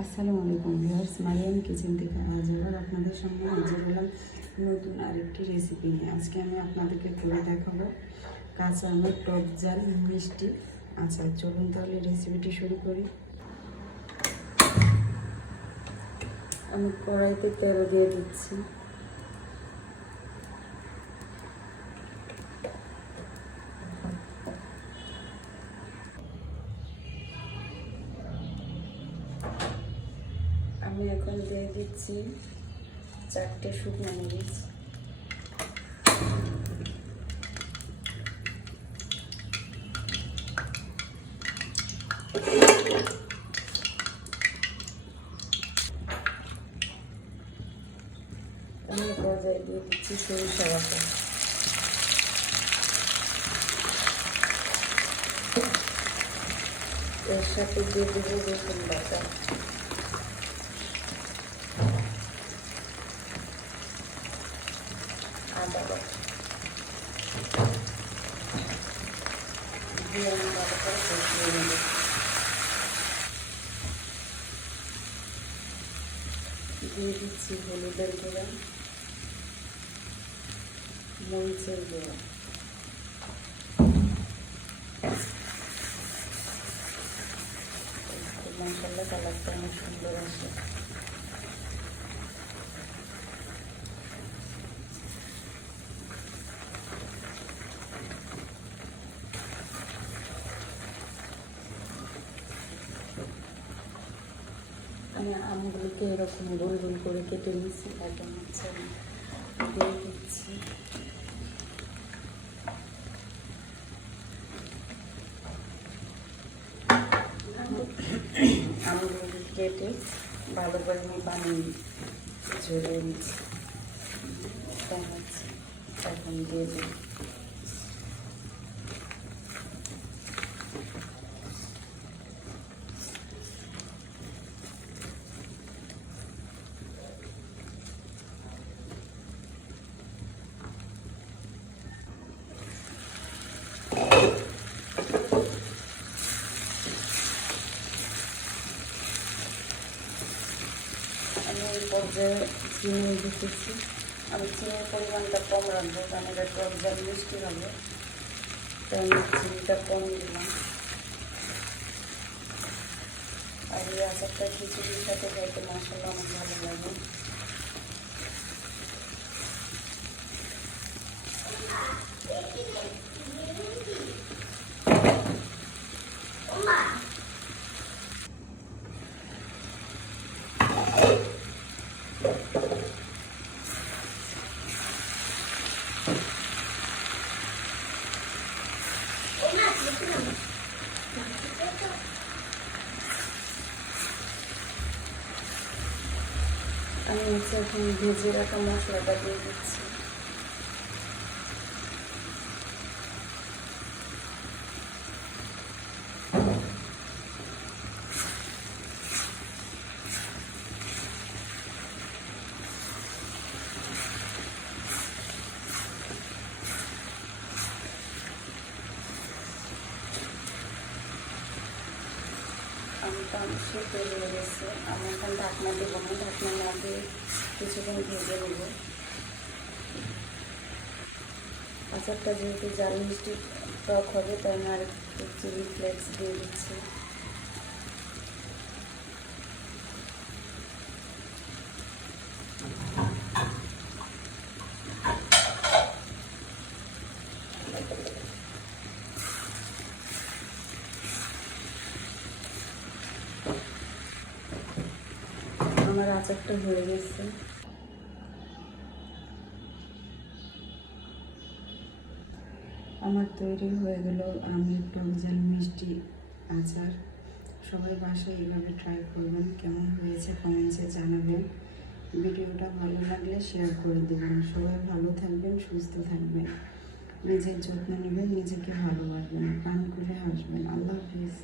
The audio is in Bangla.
আসসালামু আলাইকুম ভিউয়ার্স, মারিয়াম কিচেন থেকে আজ আবার আপনাদের সামনে হাজির হলাম নতুন আরেকটি রেসিপি নিয়ে। আজকে আমি আপনাদেরকে করে দেখাবো কাঁচা আমের টক জাল, মিষ্টি। আচ্ছা চলুন তাহলে রেসিপিটি শুরু করি। আমি কড়াইতে তেল দিয়ে দিচ্ছি। আমি এখন দিয়ে দিচ্ছি। চারটে শুকনো মরিচ। এর সাথে দিয়ে দেবো রসুন বাটা। আদা বাটা দিয়ে আমি ভালো করে কষিয়ে হলুদের গুঁড়া মরিচের গুঁড়া মশলা কালারটা অনেক সুন্দর আসে আমগুলোকে এরকম গোল গোল করে কেটে নিচ্ছি এখন হচ্ছে দিয়ে কেটে ভালো করে আমি পানি ঝরিয়ে নিচ্ছি। এখন দিয়ে দিই। আমি এই পর্যায়ে চিনি দিতেছি। আমি চিনির পরিমাণটা কম রাখব, কারণ এটা টক জাল মিষ্টি হবে। তাই আমি চিনিটা কম দিলাম। আর এই আচারটা খিচুড়ির সাথে খাইতে মশলা অনেক ভালো লাগে। আমি হচ্ছে এখন ভেজে রাখা মশলাটা দিয়ে দিচ্ছি। আমটা সেদ্ধ হয়ে গেছে আমি এখন ঢাকনা দেবো না ঢাকনা না দিয়ে কিছুক্ষণ ভেজে নেব আচারটা যেহেতু জাল মিষ্টি টক হবে তাই আমি আর একটু চিলি ফ্লেক্স দিয়ে দিচ্ছি আমার আচারটা হয়ে গেছে। আমার তৈরি হয়ে গেল আমের টক ঝাল মিষ্টি আচার। সবাই বাসায় এইভাবে ট্রাই করবেন, কেমন হয়েছে কমেন্টসে জানাবেন। ভিডিওটা ভালো লাগলে শেয়ার করে দেবেন। সবাই ভালো থাকবেন, সুস্থ থাকবেন। নিজের যত্ন নেবেন, নিজেকে ভালোবাসবেন প্রাণ খুলে হাসবেন। আল্লাহ হাফিজ।